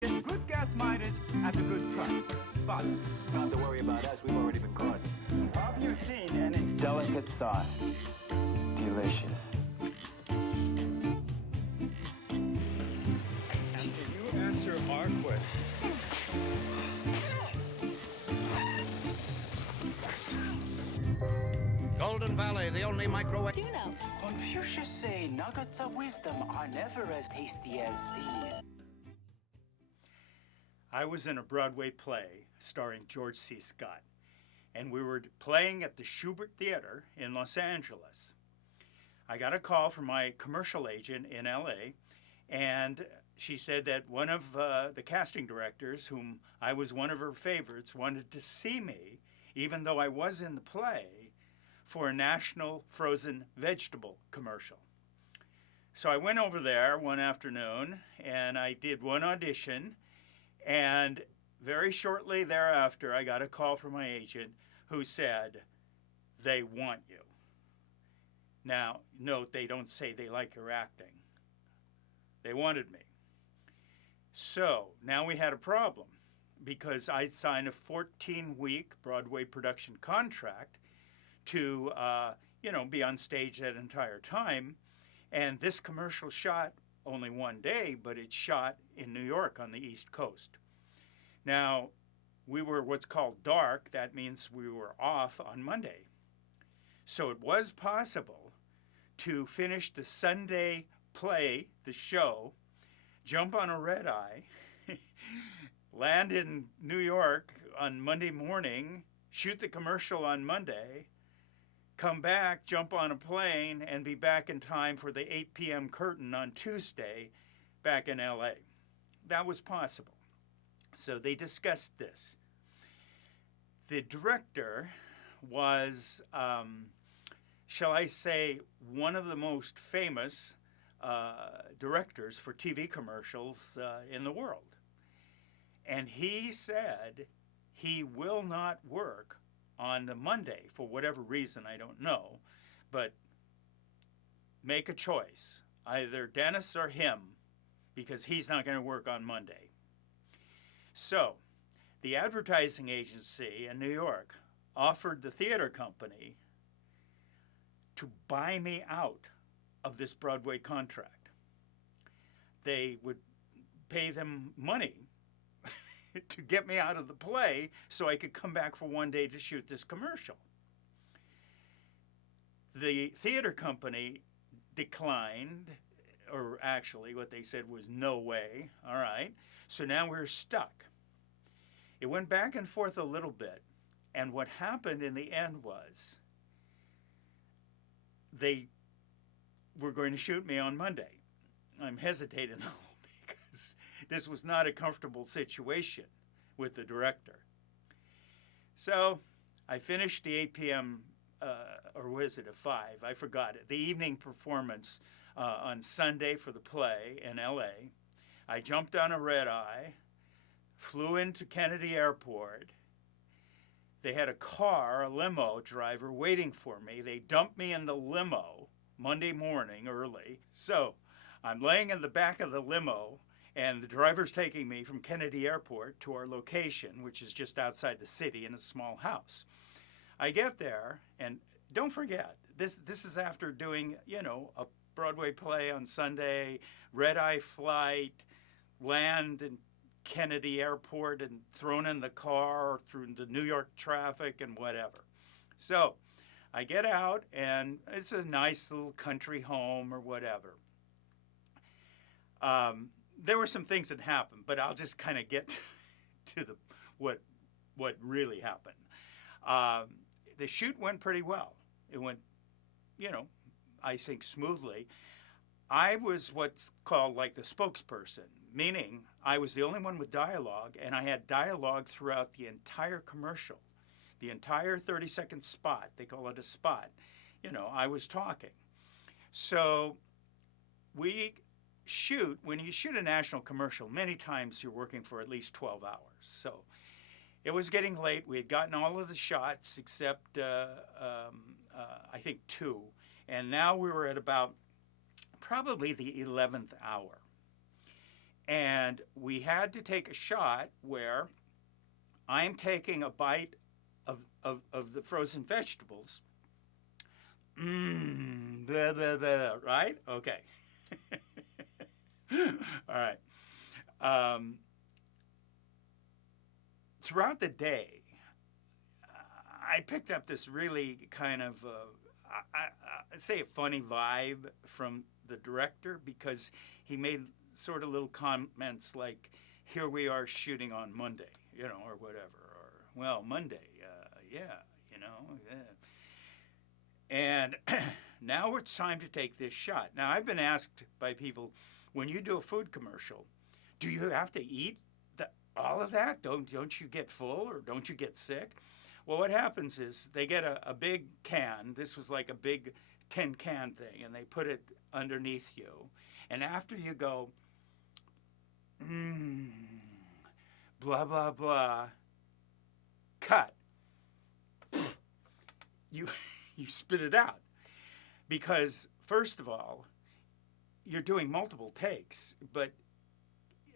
Get good gas mileage at a good price. But Not to worry about us, we've already been caught. have you seen any Delicate sauce. Delicious. And can you answer our question? Golden Valley, the only microwave. Juno. Confucius say nuggets of wisdom are never as tasty as these. I was in a Broadway play starring George C. Scott, and we were playing at the Schubert Theater in Los Angeles. I got a call from my commercial agent in LA, and she said that one of the casting directors, whom I was one of her favorites, wanted to see me, even though I was in the play, for a national frozen vegetable commercial. So I went over there one afternoon, and I did one audition, and very shortly thereafter, I got a call from my agent who said, "They want you." Now, note, they don't say they like your acting. They wanted me. So now we had a problem because I signed a 14-week Broadway production contract to, be on stage that entire time. And this commercial shot only one day, but it shot in New York on the East Coast. Now, we were what's called dark. That means we were off on Monday. So it was possible to finish the Sunday play, the show, jump on a red eye, land in New York on Monday morning, shoot the commercial on Monday, come back, jump on a plane, and be back in time for the 8 p.m. curtain on Tuesday back in LA. That was possible. So they discussed this. The director was, shall I say, one of the most famous directors for TV commercials in the world. And he said he will not work on the Monday for whatever reason, I don't know, but make a choice, either Dennis or him, because he's not going to work on Monday. So the advertising agency in New York offered the theater company to buy me out of this Broadway contract. They would pay them money to get me out of the play so I could come back for one day to shoot this commercial. The theater company declined, or actually what they said was no way, all right. So now we're stuck. It went back and forth a little bit, and what happened in the end was they were going to shoot me on Monday. I'm hesitating because this was not a comfortable situation with the director. So I finished the 8 p.m., or was it a 5? I forgot it. The evening performance on Sunday for the play in LA. I jumped on a red eye, flew into Kennedy Airport. They had a car, a limo driver waiting for me. They dumped me in the limo Monday morning early. So I'm laying in the back of the limo, and the driver's taking me from Kennedy Airport to our location, which is just outside the city in a small house. I get there, and don't forget, this is after doing, a Broadway play on Sunday, red-eye flight, land in Kennedy Airport and thrown in the car through the New York traffic and whatever. So I get out, and it's a nice little country home or whatever. There were some things that happened, but I'll just kind of get to what really happened. The shoot went pretty well. It went, I think smoothly. I was what's called like the spokesperson, meaning I was the only one with dialogue, and I had dialogue throughout the entire commercial, the entire 30-second spot. They call it a spot. I was talking. So when you shoot a national commercial, many times you're working for at least 12 hours. So it was getting late. We had gotten all of the shots except, I think, 2. And now we were at about probably the 11th hour. And we had to take a shot where I'm taking a bite of the frozen vegetables. Blah, blah, blah, right? Okay. All right. Throughout the day, I picked up this really kind of, say, a funny vibe from the director, because he made sort of little comments like, here we are shooting on Monday, or whatever, or, well, Monday, yeah, yeah. And now it's time to take this shot. Now, I've been asked by people, when you do a food commercial, do you have to eat all of that? Don't you get full, or don't you get sick? Well, what happens is they get a big can. This was like a big tin can thing, and they put it underneath you. And after you go, blah, blah, blah, cut, you spit it out. Because, first of all, you're doing multiple takes, but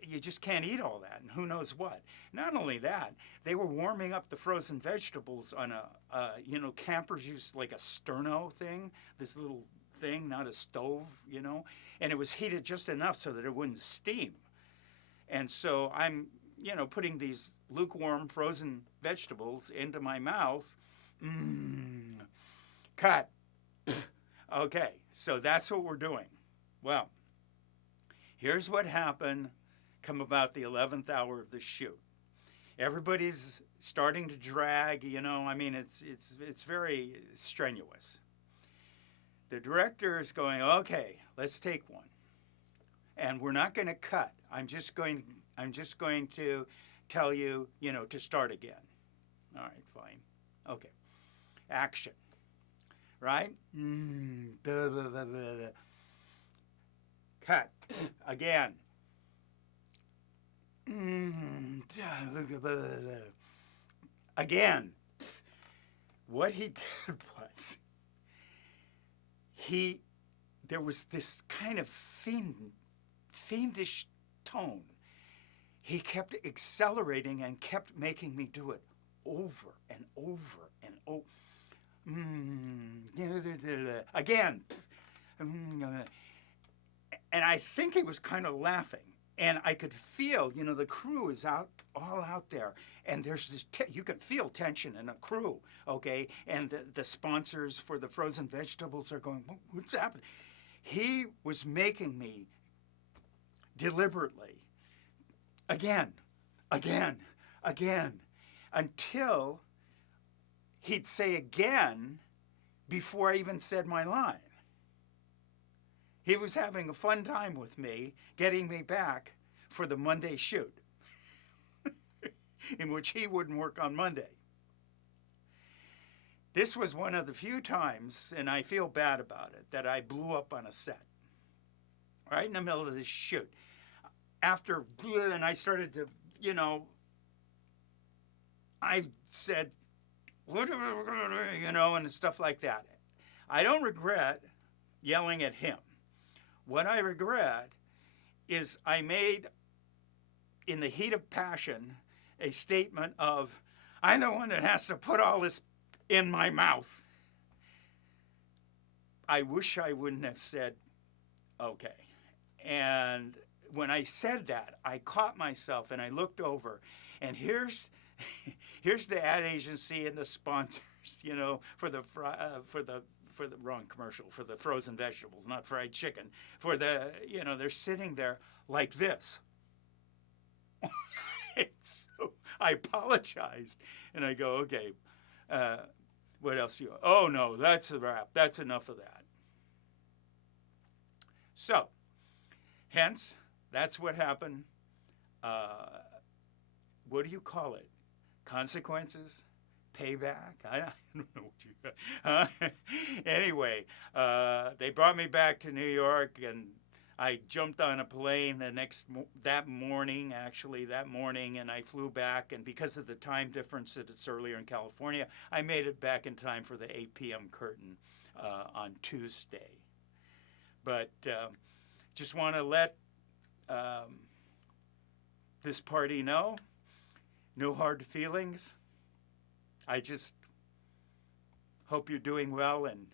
you just can't eat all that, and who knows what. Not only that, they were warming up the frozen vegetables on campers use like a sterno thing, this little thing, not a stove, and it was heated just enough so that it wouldn't steam. And so I'm, putting these lukewarm frozen vegetables into my mouth. Cut. Okay, so that's what we're doing. Well, here's what happened come about the 11th hour of the shoot. Everybody's starting to drag, it's very strenuous. The director is going, okay, let's take one. And we're not going to cut. I'm just going to tell you, to start again. All right, fine. Okay. Action. Right? Blah, blah, blah, blah. Cut. Again. Again. What he did was, there was this kind of fiendish tone. He kept accelerating and kept making me do it over and over and over. Again. And I think he was kind of laughing. And I could feel, the crew is all out there. And there's this, you can feel tension in a crew, okay? And the sponsors for the frozen vegetables are going, what's happening? He was making me deliberately, again, until he'd say again before I even said my line. He was having a fun time with me, getting me back for the Monday shoot, in which he wouldn't work on Monday. This was one of the few times, and I feel bad about it, that I blew up on a set, right in the middle of this shoot. After, and I started to, I said, what are we gonna do, and stuff like that. I don't regret yelling at him. What I regret is I made, in the heat of passion, a statement of, I'm the one that has to put all this in my mouth. I wish I wouldn't have said, okay. And when I said that, I caught myself and I looked over, and here's the ad agency and the sponsors, for the wrong commercial, for the frozen vegetables, not fried chicken, for the, they're sitting there like this. So I apologized, and I go, okay, what else you, oh no, that's a wrap, that's enough of that. So, hence, that's what happened. What do you call it? Consequences? Payback? I don't know what you anyway, they brought me back to New York, and I jumped on a plane that morning, and I flew back, and because of the time difference that it's earlier in California, I made it back in time for the 8 p.m. curtain on Tuesday. But just want to let this party, no hard feelings. I just hope you're doing well and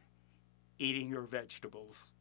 eating your vegetables.